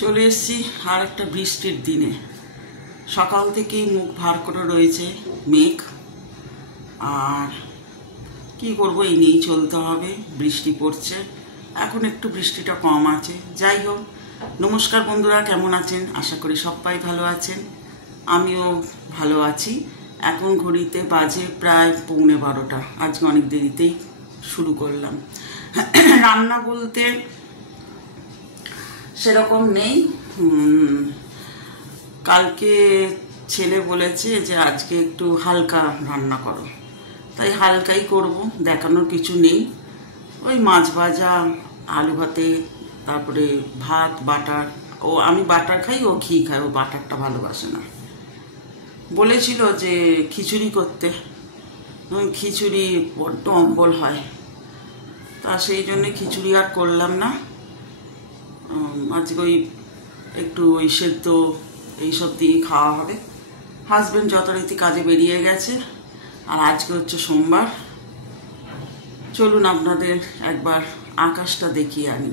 চলে এসেছি আর একটা বৃষ্টির দিনে। সকাল থেকেই মুখ ভার করে রয়েছে মেঘ, আর কি করব, এই নিয়েই চলতে হবে। বৃষ্টি পড়ছে, এখন একটু বৃষ্টিটা কম আছে। যাই হোক, নমস্কার বন্ধুরা, কেমন আছেন? আশা করি সবাই ভালো আছেন, আমিও ভালো আছি। এখন ঘড়িতে বাজে প্রায় 11:15। আজকে অনেক দেরিতেই শুরু করলাম। রান্না বলতে সেরকম নেই। কালকে ছেলে বলেছে যে আজকে একটু হালকা রান্না করো, তাই হালকাই করব, দেখানোর কিছু নেই। ওই মাছ ভাজা, আলু ভাতে, তারপরে ভাত, বাটার। ও আমি বাটার খাই, ও ঘি খায়, ও বাটারটা ভালোবাসে না। বলেছিল যে খিচুড়ি করতে, খিচুড়ি বড্ড অম্বল হয়, তা সেই জন্যে খিচুড়ি আর করলাম না। আজকে ওই একটু ওই সেদ্ধ এইসব দিয়ে খাওয়া হবে। হাজব্যান্ড যথারীতি কাজে বেরিয়ে গেছে, আর আজকে হচ্ছে সোমবার। চলুন আপনাদের একবার আকাশটা দেখিয়ে আনি,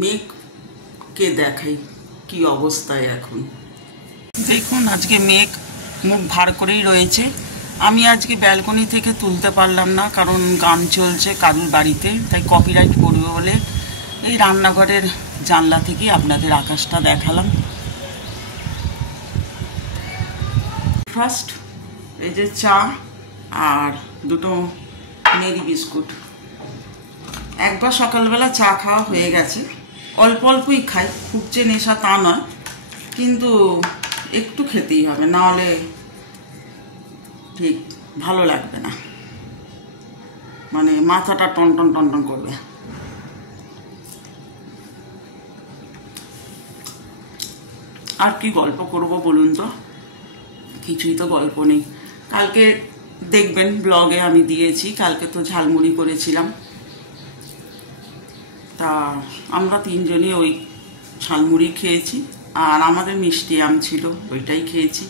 মেঘকে দেখাই কি অবস্থায় এখন। দেখুন, আজকে মেঘ মুখ ভার করেই রয়েছে। আমি আজকে ব্যালকনি থেকে তুলতে পারলাম না, কারণ গান চলছে কারুর বাড়িতে, তাই কপিরাইট করবে বলে এই রান্নাঘরের জানলা থেকে আপনাদের আকাশটা দেখালাম। ফার্স্ট এই যে চা আর দুটো মেরি বিস্কুট। একবার সকালবেলা চা খাওয়া হয়ে গেছে, অল্প অল্পই খাই, খুব যে নেশা তা নয়, কিন্তু একটু খেতেই হবে, না হলে ঠিক ভালো লাগবে না, মানে মাথাটা টনটন টনটন করবে। আর কি গল্প করব বলুন তো, কিছুই তো গল্প নেই। কালকে দেখবেন ব্লগে আমি দিয়েছি, কালকে তো ঝালমুড়ি করেছিলাম, তা আমরা তিনজনই ওই ঝালমুড়ি খেয়েছি, আর আমাদের মিষ্টি আম ছিল, ওইটাই খেয়েছি।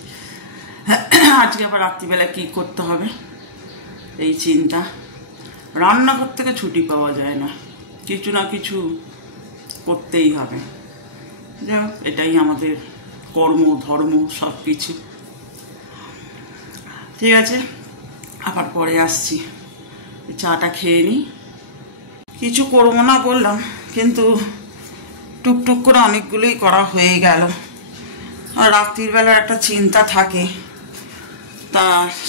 আজকে আবার রাত্রিবেলা কী করতে হবে এই চিন্তা। রান্নাঘর থেকে ছুটি পাওয়া যায় না, কিছু না কিছু করতেই হবে। যাই হোক, এটাই আমাদের কর্ম ধর্ম সব কিছু। ঠিক আছে, আবার পরে আসছি, চাটা খেয়ে নিই। কিছু করবো না বললাম, কিন্তু টুকটুক করে অনেকগুলোই করা হয়ে গেল। আর রাত্রিবেলার একটা চিন্তা থাকে, তা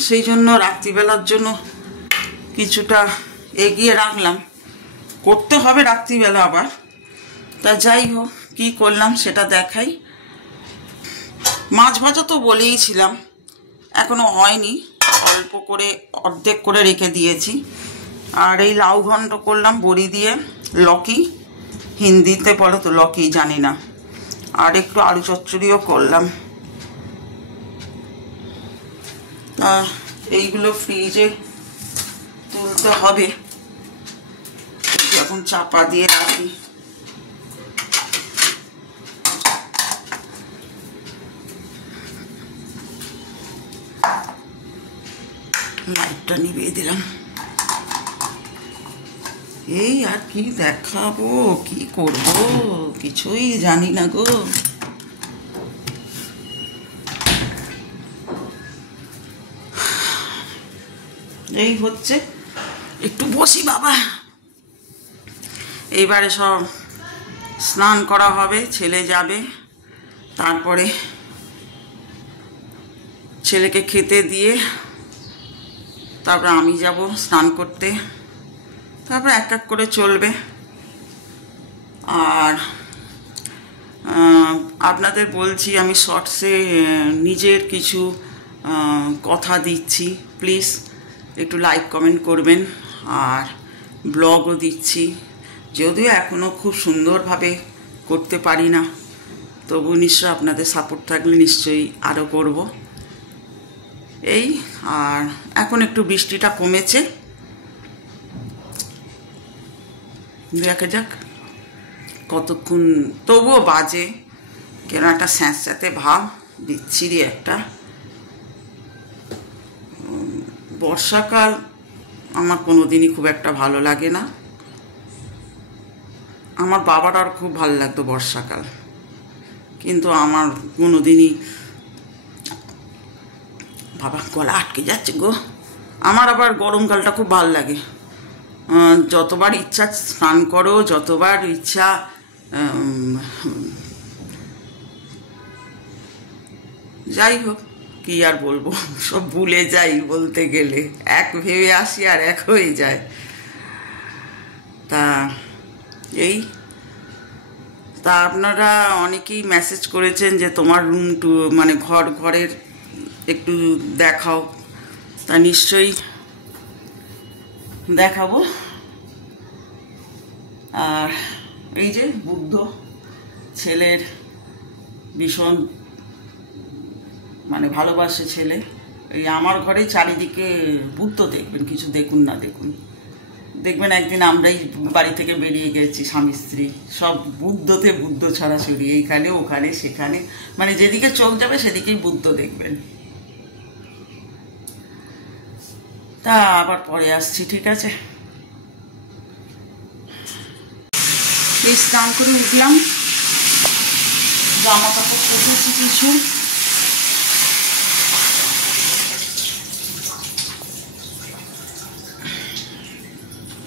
সেই জন্য রাত্রিবেলার জন্য কিছুটা এগিয়ে রাখলাম। করতে হবে রাত্রিবেলা আবার, তা যাই হোক, কী করলাম সেটা দেখাই। মাছ ভাজা তো বলেইছিলাম, এখনো হয়নি, অল্প করে অর্ধেক করে রেখে দিয়েছি। আর এই লাউ ঘন্ট করলাম বড়ি দিয়ে, লকি হিন্দিতে বলো তো, লকি জানি না। আর একটু আলু চচ্চড়িও করলাম। তা এইগুলো ফ্রিজে তুলতে হবে, এখন চাপা দিয়ে রাখি। লাইটটা নিভিয়ে দিলাম। এই আর কি দেখাবো, কি করব, কিছুই জানি না গো। এই হচ্ছে, একটু বসি বাবা। এইবারে সব স্নান করা হবে, ছেলে যাবে, তারপরে ছেলেকে খেতে দিয়ে তারপরে আমি যাব স্নান করতে, তারপরে এক এক করে চলবে। আর আপনাদের বলছি, আমি শর্টসে নিজের কিছু কথা দিচ্ছি, প্লিজ একটু লাইক কমেন্ট করবেন। আর ব্লগও দিচ্ছি, যদিও এখনও খুব সুন্দরভাবে করতে পারি না, তবু নিশ্চয়ই আপনাদের সাপোর্ট থাকলে নিশ্চয়ই আরও করব। এই, আর এখন একটু বৃষ্টিটা কমেছে, দেখা যাক কতক্ষণ, তবুও বাজে কেন একটা স্যাঁতস্যাঁতে ভাব, বিচ্ছিরি একটা। বর্ষাকাল আমার কোনোদিনই খুব একটা ভালো লাগে না। আমার বাবার আর খুব ভালো লাগতো বর্ষাকাল, কিন্তু আমার কোনোদিনই, বাবা গলা আটকে যাচ্ছে গো। আমার আবার গরমকালটা খুব ভালো লাগে, যতবার ইচ্ছা স্নান করো, যতবার ইচ্ছা যাই হোক, কি আর বলবো, সব ভুলে যাই বলতে গেলে, এক ভেবে আসি আর এক হয়ে যায়। তা তা আপনারা অনেকেই মেসেজ করেছেন যে তোমার রুম মানে ঘরের একটু দেখাও, তা নিশ্চয়ই দেখাবো। আর এই যে বুদ্ধ ছেলের ভীষণ মানে ভালোবাসে ছেলে, এই আমার ঘরে চারিদিকে বুদ্ধ দেখবেন, কিছু দেখুন না দেখুন, দেখবেন একদিন আমরাই বাড়ি থেকে বেরিয়ে গেছি স্বামী স্ত্রী, সব বুদ্ধতে বুদ্ধ ছড়াছড়ি, এইখানে ওখানে সেখানে, মানে যেদিকে চোখ যাবে সেদিকেই বুদ্ধ দেখবেন। তা আবার পরে আসছি, ঠিক আছে? এই স্নান করে উঠলাম, জামা কাপড় কেটেছি কিছু,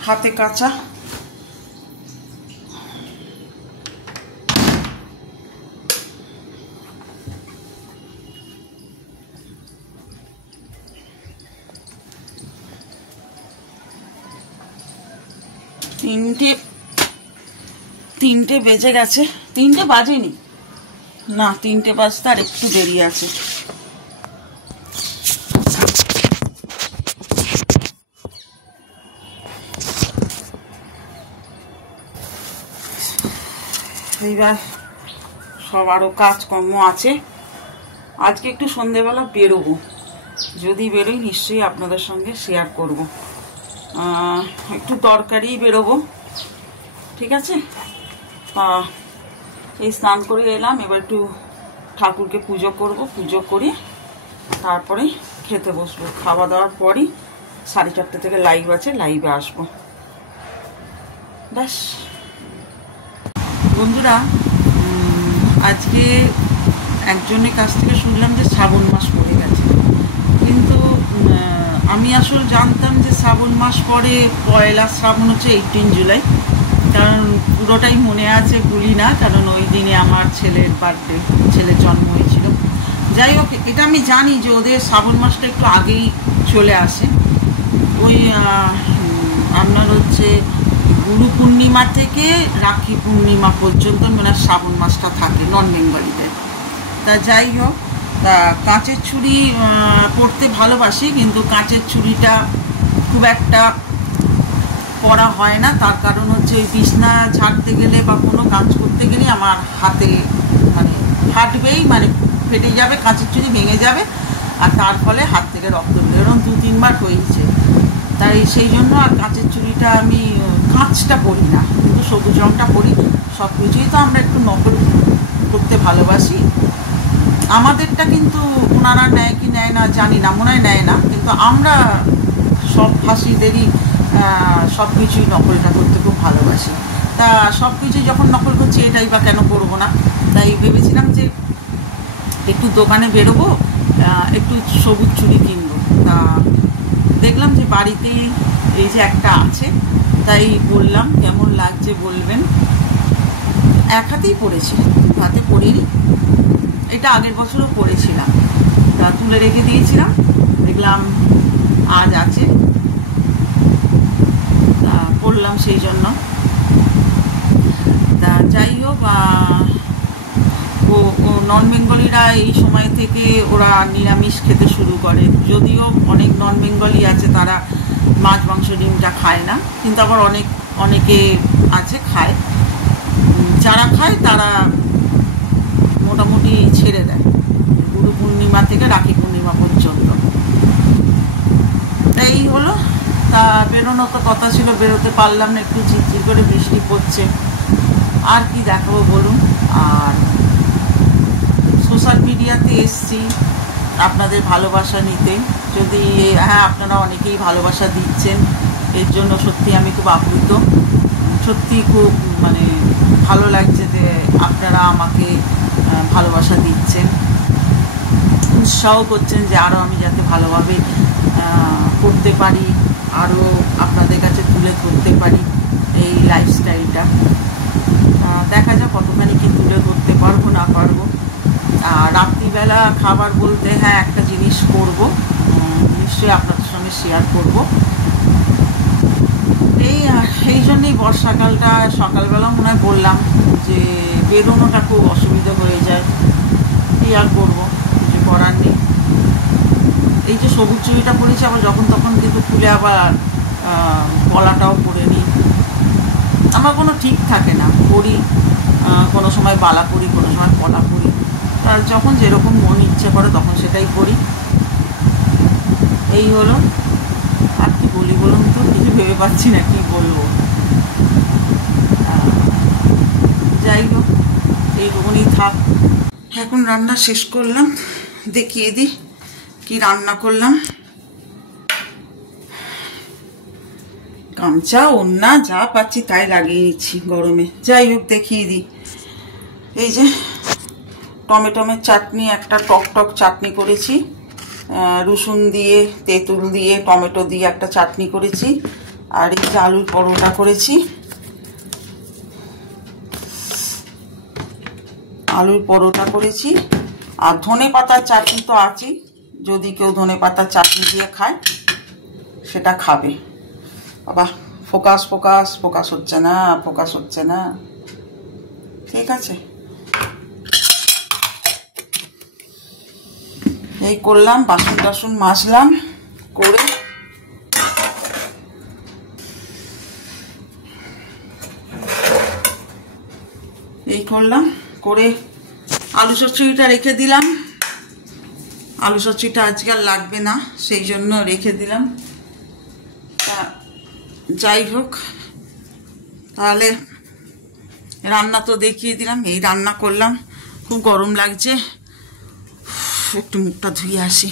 হাতে কাঁচা, তিনটে বেজে গেছে, তিনটে বাজেনি না, তিনটে বাজতে আর একটু দেরি আছে। এইবার সব আরও কাজকর্ম আছে, আজকে একটু সন্ধেবেলা বেরোবো, যদি বেরোই নিশ্চয়ই আপনাদের সঙ্গে শেয়ার করব। একটু তরকারি বেরোবো, ঠিক আছে? এই স্নান করে এলাম, এবার একটু ঠাকুরকে পুজো করব, পুজো করে তারপরে খেতে বসবো। খাওয়া দাওয়ার পরই 4:30 থেকে লাইভ আছে, লাইভে আসবো। ব্যাস বন্ধুরা, আজকে একজনের কাছ থেকে শুনলাম যে শ্রাবণ মাস পড়ে গেছে, কিন্তু আমি আসলে জানতাম যে শ্রাবণ মাস পরে পয়লা শ্রাবণ হচ্ছে 18 জুলাই, কারণ পুরোটাই মনে আছে, ভুলি না, কারণ ওই দিনে আমার ছেলের বার্থডে, ছেলের জন্ম হয়েছিল। যাই হোক, এটা আমি জানি যে ওদের শ্রাবণ মাসটা একটু আগেই চলে আসে, ওই আপনার হচ্ছে গুরু পূর্ণিমা থেকে রাখি পূর্ণিমা পর্যন্ত মানে শ্রাবণ মাসটা থাকে নন বেঙ্গলিদের। তা যাই হোক, তা কাঁচের ছুরি পরতে ভালোবাসি, কিন্তু কাঁচের ছুরিটা খুব একটা পরা হয় না, তার কারণ হচ্ছে ওই বিছনা ঝাড়তে গেলে বা কোনো কাজ করতে গেলে আমার হাতে মানে ফাটবেই, মানে ফেটে যাবে, কাঁচের ছুরি ভেঙে যাবে, আর তার ফলে হাত থেকে রক্ত বেরোবে, এরকম 2-3 বার হয়েছে। তাই সেই জন্য আর কাঁচের ছুরিটা আমি কাঁচটা পরি না, কিন্তু সবুজ রঙটা পরি। সব কিছুই তো আমরা একটু নকল করতে ভালোবাসি, আমাদেরটা কিন্তু ওনারা নেয় কি নেয় না জানি না, মনে হয় নেয় না, কিন্তু আমরা সব ভাষীদেরই সব কিছুই নকলটা করতে খুব ভালোবাসি। তা সব কিছুই যখন নকল করছি, এটাই বা কেন করবো না? তাই ভেবেছিলাম যে একটু দোকানে বেরোবো, একটু সবুজ চুড়ি কিনবো। তা দেখলাম যে বাড়িতেই এই যে একটা আছে, তাই বললাম কেমন লাগছে বলবেন। এক হাতেই পরেছি, হাতে পরিনি, এটা আগের বছরও পরেছিলাম, তা তুলে রেখে দিয়েছিলাম, দেখলাম আজ আছে, তা পরলাম সেই জন্য। তা যাই হোক, ও নন বেঙ্গলিরা এই সময় থেকে ওরা নিরামিষ খেতে শুরু করে, যদিও অনেক নন বেঙ্গলি আছে তারা মাছ মাংস ডিমটা খায় না, কিন্তু আবার অনেকে আছে খায়, যারা খায় তারা মোটামুটি ছেড়ে দেয় গুরু পূর্ণিমা থেকে রাখি পূর্ণিমা পর্যন্ত। এই হলো, তা বেরোনো তো কথা ছিল, বেরোতে পারলাম না, একটু ঝিরঝির করে বৃষ্টি পড়ছে, আর কি দেখাবো বলুন। আর সোশ্যাল মিডিয়াতে এসছি আপনাদের ভালোবাসা নিতে, যদি হ্যাঁ আপনারা অনেকেই ভালোবাসা দিচ্ছেন, এর জন্য সত্যি আমি খুব আপ্লুত, সত্যি খুব মানে ভালো লাগছে যে আপনারা আমাকে ভালোবাসা দিচ্ছেন, উৎসাহ করছেন যে আরও আমি যাতে ভালোভাবে করতে পারি, আরও আপনাদের কাছে তুলে ধরতে পারি এই লাইফস্টাইলটা। দেখা যাক কতখানি কি তুলে ধরতে পারবো না পারবো। আর রাত্রিবেলা খাবার বলতে হ্যাঁ একটা জিনিস করব, নিশ্চয়ই আপনাদের সঙ্গে শেয়ার করব। এই জন্যেই বর্ষাকালটা সকালবেলা মনে হয় বললাম যে বেরোনোটা খুব অসুবিধা হয়ে যায়, কী আর করবো, কিছু করার নেই। এই যে সবুজ চুড়িটা পরেছি, আবার যখন তখন কিন্তু খুলে আবার গলাটাও পরে নিই। আমার কোনো ঠিক থাকে না, পরি কোনো সময় বালা পরি, কোনো সময় পলা পরি, আর যখন যেরকম মন ইচ্ছে করে তখন সেটাই পরি। এই হলো, আর কি বলি বলুন তো, কিছু ভেবে পাচ্ছি না কি বলবো। যাই হোক, এইটুকুনি থাক। এখন রান্না শেষ করলাম, দেখিয়ে দিই কি রান্না করলাম। গামছা ওড়না যা পাচ্ছি তাই লাগিয়ে নিচ্ছি গরমে। যাই হোক দেখিয়ে দিই, এই যে টমেটোমের চাটনি, একটা টক টক চাটনি করেছি, রসুন দিয়ে তেঁতুল দিয়ে টমেটো দিয়ে একটা চাটনি করেছি। আর এই যে আলুর পরোটা করেছি, আলুর পরোটা করেছি। আর ধনে পাতার চাটনি তো আছেই, যদি কেউ ধনে পাতার চাটনি দিয়ে খায় সেটা খাবে। বাবা ফোকাস ফোকাস ফোকাস হচ্ছে না, ফোকাস হচ্ছে না, ঠিক আছে। এই করলাম, বাসন টাসন মাজলাম, করে এই করলাম, করে আলু চচ্চড়িটা রেখে দিলাম। আলু চচ্চড়িটা আজকে আর লাগবে না, সেই জন্য রেখে দিলাম। তা যাই হোক, তাহলে রান্না তো দেখিয়ে দিলাম, এই রান্না করলাম। খুব গরম লাগছে, একটু মুখটা ধুয়ে আসি।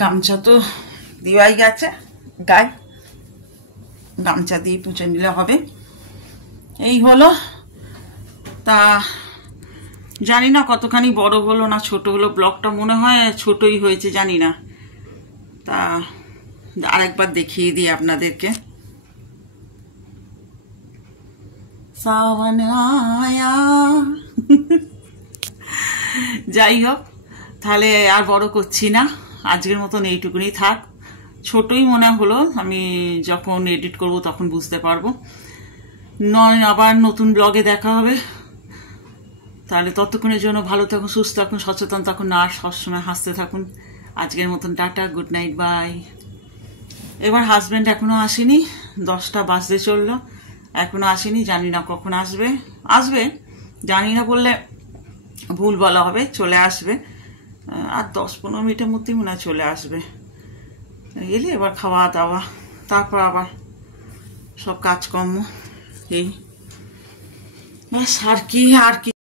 গামছা তো দেওয়াই গেছে গায়ে, গামছা দিয়ে পুছে নিলে হবে। এই হলো, তা জানি না কতখানি বড় হলো না ছোট হলো, ব্লগটা মনে হয় ছোটই হয়েছে, জানি না। তা আরেকবার দেখিয়ে দিই আপনাদেরকে। সাवन आया যাই হোক, তাহলে আর বড় করছি না, আজকের মতন এইটুকুনি থাক। ছোটই মনে হলো, আমি যখন এডিট করব তখন বুঝতে পারবো। নয় আবার নতুন ব্লগে দেখা হবে। তাহলে ততক্ষণের জন্য ভালো থাকুন, সুস্থ থাকুন, সচেতন থাকুন, আর সবসময় হাসতে থাকুন। আজকের মতন টাটা, গুড নাইট, বাই। এবার হাজব্যান্ড এখনো আসেনি, 10টা বাজতে চললো, এখনো আসেনি, জানি না কখন আসবে। আসবে জানি না বললে ভুল বলা হবে, চলে আসবে আর 10-15 মিনিটের মধ্যেই মনে হয় চলে আসবে। এলে এবার খাওয়া দাওয়া, তারপর আবার সব কাজকর্ম, এই ব্যাস। আর কি